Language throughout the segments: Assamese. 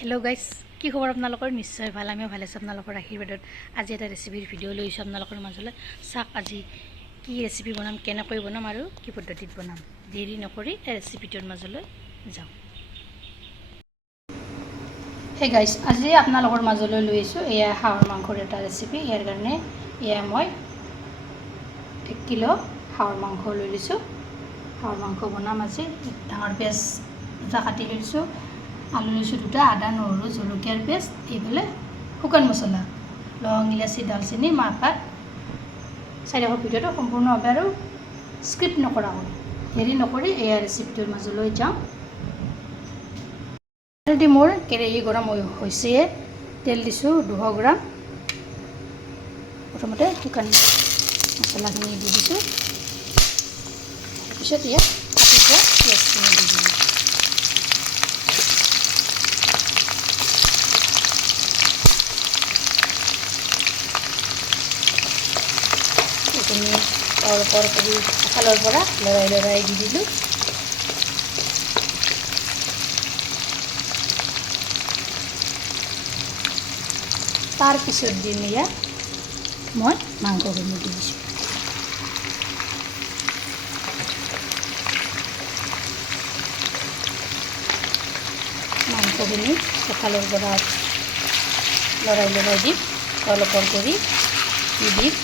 হেল্ল' গাইজ, কি খবৰ আপোনালোকৰ? নিশ্চয় ভাল, আমিও ভালে আছোঁ আপোনালোকৰ আশীৰ্বাদত। আজি এটা ৰেচিপিৰ ভিডিঅ' লৈছোঁ আপোনালোকৰ মাজলৈ। চাওক আজি কি ৰেচিপি বনাম, কেনেকৈ বনাম আৰু কি পদ্ধতিত বনাম। দেৰি নকৰি ৰেচিপিটোৰ মাজলৈ যাওঁ। সেই গাইজ, আজি আপোনালোকৰ মাজলৈ লৈ আহিছোঁ এয়া হাঁহৰ মাংসৰ এটা ৰেচিপি। ইয়াৰ কাৰণে এয়া মই 1 কিলো হাঁহৰ মাংস লৈ লৈছোঁ। হাঁহৰ মাংস বনাম আজি। ডাঙৰ পিঁয়াজ দুটা কাটি লৈছোঁ, আলু লৈছোঁ 2টা, আদা নহৰু জলকীয়াৰ পেষ্ট, এইফালে শুকান মছলা, লং ইলাচি দালচেনি মাহপাত। 400 ভিডিঅ'টো সম্পূৰ্ণভাৱে আৰু স্ক্ৰিপ্ট নকৰাকৈ হেৰি নকৰি এয়া ৰেচিপিটোৰ মাজলৈ যাওঁ। অলৰেডি মোৰ কেৰাহী গৰম হৈছে। তেল দিছোঁ 200 গ্ৰাম। প্ৰথমতে শুকান মছলাখিনি দি দিছোঁ, তাৰপিছত ইয়াত কাটি থোৱা পিঁয়াজখিনি দি দিলোঁ। এইখিনি ওপৰ কৰি এফালৰ পৰা লৰাই দি দিলোঁ। তাৰপিছত দিম ইয়াত মই মাংসখিনি দি দিছোঁ। মাংসখিনি এফালৰ পৰা লৰাই দিম, অলপৰ কৰি দি দিম।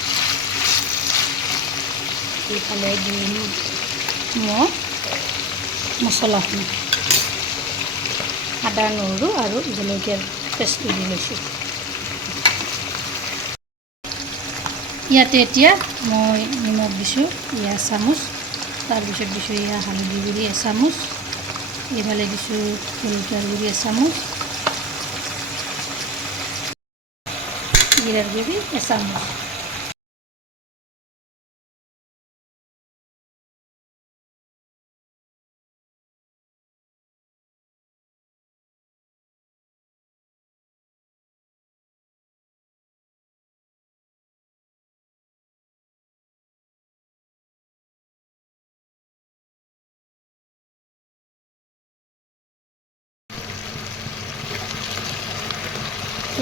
এইফালে দিম মই মছলাখিনি, আদা নহৰু আৰু জলকীয়াৰ পেষ্টটো দি লৈছোঁ। ইয়াতে এতিয়া মই নিমখ দিছোঁ এয়া চামুচ, তাৰপিছত দিছোঁ এয়া হালধি গুড়ি এচামুচ, এইফালে দিছোঁ জলকীয়াৰ গুড়ি এচামুচ, জিৰাৰ গুড়ি এচামুচ।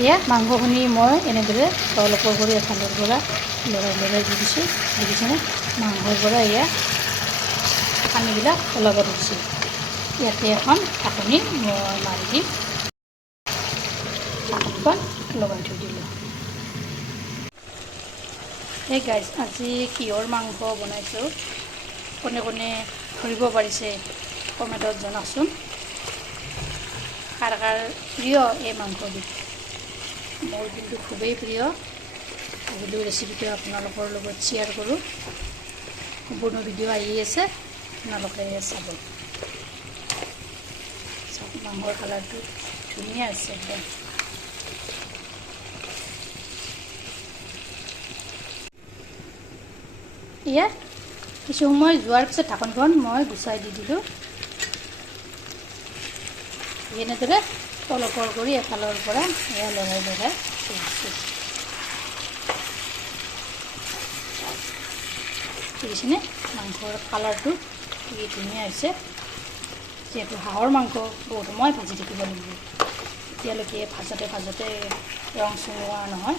এয়া মাংসখিনি মই এনেদৰে অলপৰ কৰি এফালৰ পৰা লৰাই দি দিছোঁ। দেখিছেনে? মাংসৰ পৰা এয়া পানীবিলাক ওলাব ধৰিছে। ইয়াতে এখন ঢাকনি মই মাৰি দিম, ঢাকনিখন লগাই থৈ দিলোঁ। এই গাইজ, আজি কিহৰ মাংস বনাইছোঁ কোনে ধৰিব পাৰিছে কমেণ্টত জনাওকচোন। কাৰ প্ৰিয় এই মাংসবিধ? মোৰ কিন্তু খুবেই প্ৰিয়। ভাবিলোঁ ৰেচিপিটো আপোনালোকৰ লগত শ্বেয়াৰ কৰোঁ। সম্পূৰ্ণ ভিডিঅ' আহি আছে, আপোনালোকে চাব। মাংসৰ কালাৰটো ধুনীয়া আছে একদম। এয়া কিছু সময় যোৱাৰ পিছত ঢাকনখন মই গুচাই দি দিলোঁ। এনেদৰে তলপৰ কৰি এফালৰ পৰা এয়া লৰাই দিছোঁ। দেখিছেনে? মাংসৰ কালাৰটো কি ধুনীয়া হৈছে। যিহেতু হাঁহৰ মাংস বহুত সময় ভাজি থাকিব লাগিব, তেতিয়ালৈকে ভাজতে ৰং চঙোৱা নহয়,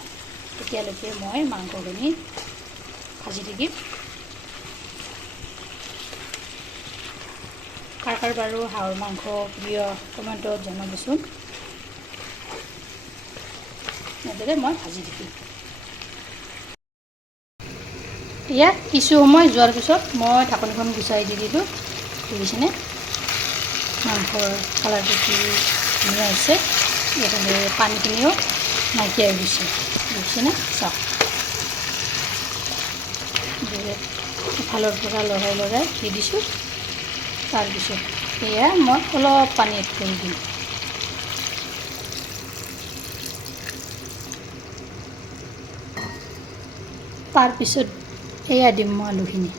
তেতিয়ালৈকে মই মাংসখিনি ভাজি থাকিম। কাৰ বাৰু হাঁহৰ মাংস প্ৰিয় কমেণ্টত জনাবচোন। এনেদৰে মই ভাজি থাকিম। এয়া কিছু সময় যোৱাৰ পিছত মই ঢাকনিখন গুচাই দি দিলোঁ। দেখিছেনে মাংসৰ কালাৰটো কি ধুনীয়া হৈছে। এইফালে পানীখিনিও নাইকিয়া হৈ গৈছে। দেখিছেনে? চাওক, এফালৰ পৰা লৰাই দি দিছোঁ। তাৰপিছত এয়া মই অলপ পানী এড কৰি দিম। তাৰপিছত এয়া দিম মই আলুখিনি।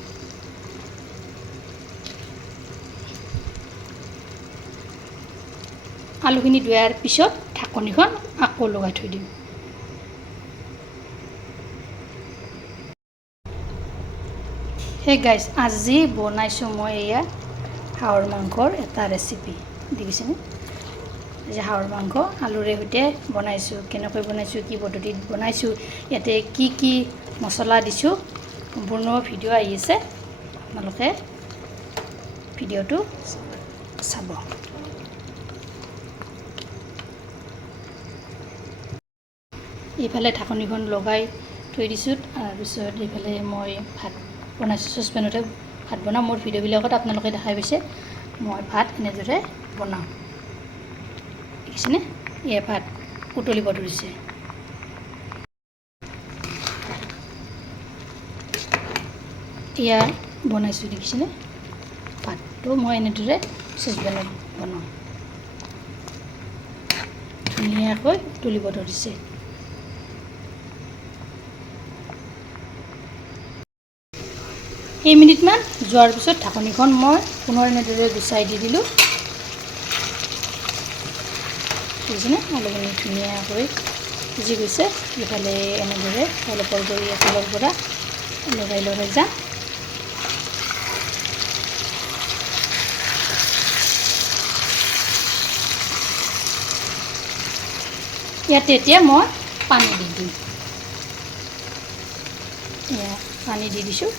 আলুখিনি ধোৱাৰ পিছত ঢাকনিখন আকৌ লগাই থৈ দিম। সেই গাইজ, আজি বনাইছোঁ মই এয়া হাঁহৰ মাংসৰ এটা ৰেচিপি। দেখিছেনে? আজি হাঁহৰ মাংস আলুৰে সৈতে বনাইছোঁ। কেনেকৈ বনাইছোঁ, কি পদ্ধতিত বনাইছোঁ, ইয়াতে কি কি মছলা দিছোঁ, সম্পূৰ্ণ ভিডিঅ' আহি আছে, আপোনালোকে ভিডিঅ'টো চাব। এইফালে ঢাকনিখন লগাই থৈ দিছোঁ, তাৰপিছত এইফালে মই ভাত বনাইছোঁ। চচপেনতে ভাত বনাওঁ। মোৰ ভিডিঅ'বিলাকত আপোনালোকে দেখাই পাইছে মই ভাত এনেদৰে বনাওঁ, দেখিছেনে? এয়া ভাত উতলিব ধৰিছে। এয়া বনাইছোঁ, দেখিছেনে? ভাতটো মই এনেদৰে চচপেনত বনাওঁ। ধুনীয়াকৈ উতলিব ধৰিছে। কেইমিনিটমান যোৱাৰ পিছত ঢাকনিখন মই পুনৰ এনেদৰে গুচাই দি দিলোঁ। দেখিছেনে? আলুখিনি ধুনীয়াকৈ সিজি গৈছে। ইফালে এনেদৰে অলপৰ কৰি এফালৰ পৰা লগাই যাম। ইয়াতে এতিয়া মই পানী দি দিম। এয়া পানী দি দিছোঁ।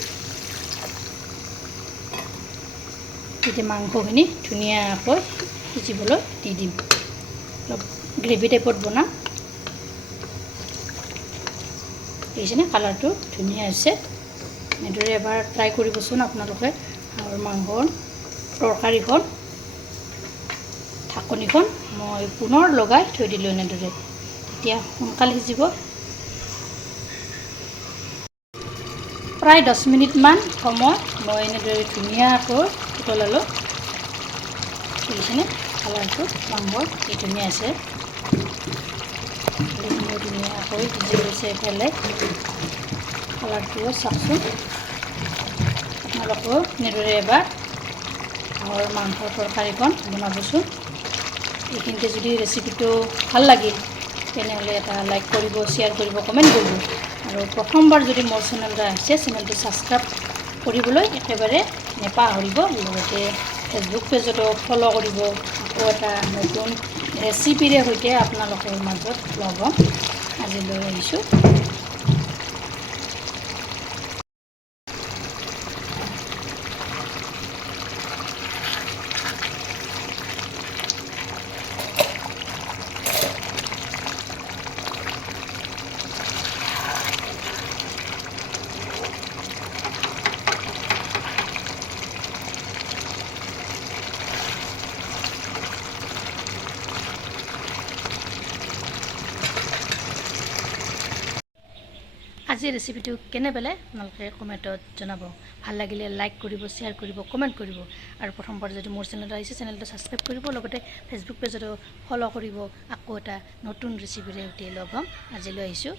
এতিয়া মাংসখিনি ধুনীয়াকৈ সিজিবলৈ দি দিম। অলপ গ্ৰেভি টাইপত বনাম। দেখিছেনে? কালাৰটো ধুনীয়া হৈছে। এনেদৰে এবাৰ ট্ৰাই কৰিবচোন আপোনালোকে। হাঁহৰ মাংসৰ তৰকাৰীখন ঢাকনিখন মই পুনৰ লগাই থৈ দিলোঁ এনেদৰে। এতিয়া সোনকালে সিজিব। প্ৰায় 10 মিনিটমান সময় মই এনেদৰে ধুনীয়াকৈ উতলালোঁ। দেখিছেনে? কালাৰটো মাংসৰ কি ধুনীয়া আছে। ধুনীয়াকৈ সিজি গৈছে। এইফালে কালাৰটোও চাওকচোন। আপোনালোকেও এনেদৰে এবাৰ হাঁহৰ মাংসৰ তৰকাৰীখন বনাবচোন। এইখিনিতে যদি ৰেচিপিটো ভাল লাগিল তেনেহ'লে এটা লাইক কৰিব, শ্বেয়াৰ কৰিব, কমেণ্ট কৰিব। আৰু প্ৰথমবাৰ যদি মোৰ চেনেলটো আহিছে, চেনেলটো ছাবস্ক্ৰাইব কৰিবলৈ একেবাৰে নেপাহৰিব। লগতে ফেচবুক পেজতো ফ'ল' কৰিব। আকৌ এটা নতুন ৰেচিপিৰে সৈতে আপোনালোকৰ মাজত লগ হ'ম। আজিলৈ আহিছোঁ। আজি ৰেচিপিটো কেনে পালে আপোনালোকে কমেণ্টত জনাব। ভাল লাগিলে লাইক কৰিব, শ্বেয়াৰ কৰিব, কমেণ্ট কৰিব। আৰু প্ৰথমবাৰ যদি মোৰ চেনেলটো আহিছে, চেনেলটো ছাবস্ক্ৰাইব কৰিব। লগতে ফেচবুক পেজতো ফ'ল' কৰিব। আকৌ এটা নতুন ৰেচিপিৰে সৈতে লগ হ'ম। আজিলৈ আহিছোঁ।